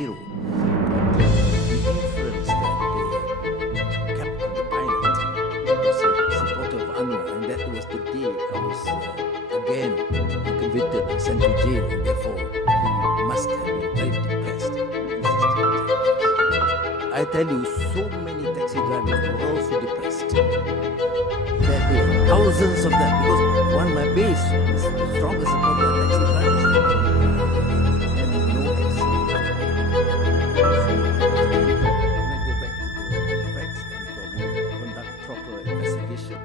zero. The influence that they kept on the pilot was a supporter of Anwar, and that was the day I was again convicted and sent to jail, and therefore he must have been very depressed. I tell you, so many taxi drivers were also depressed. That day, thousands of them, because one my base was the strongest supporter of taxi drivers, and no accident. So I go back to the facts and conduct proper investigation.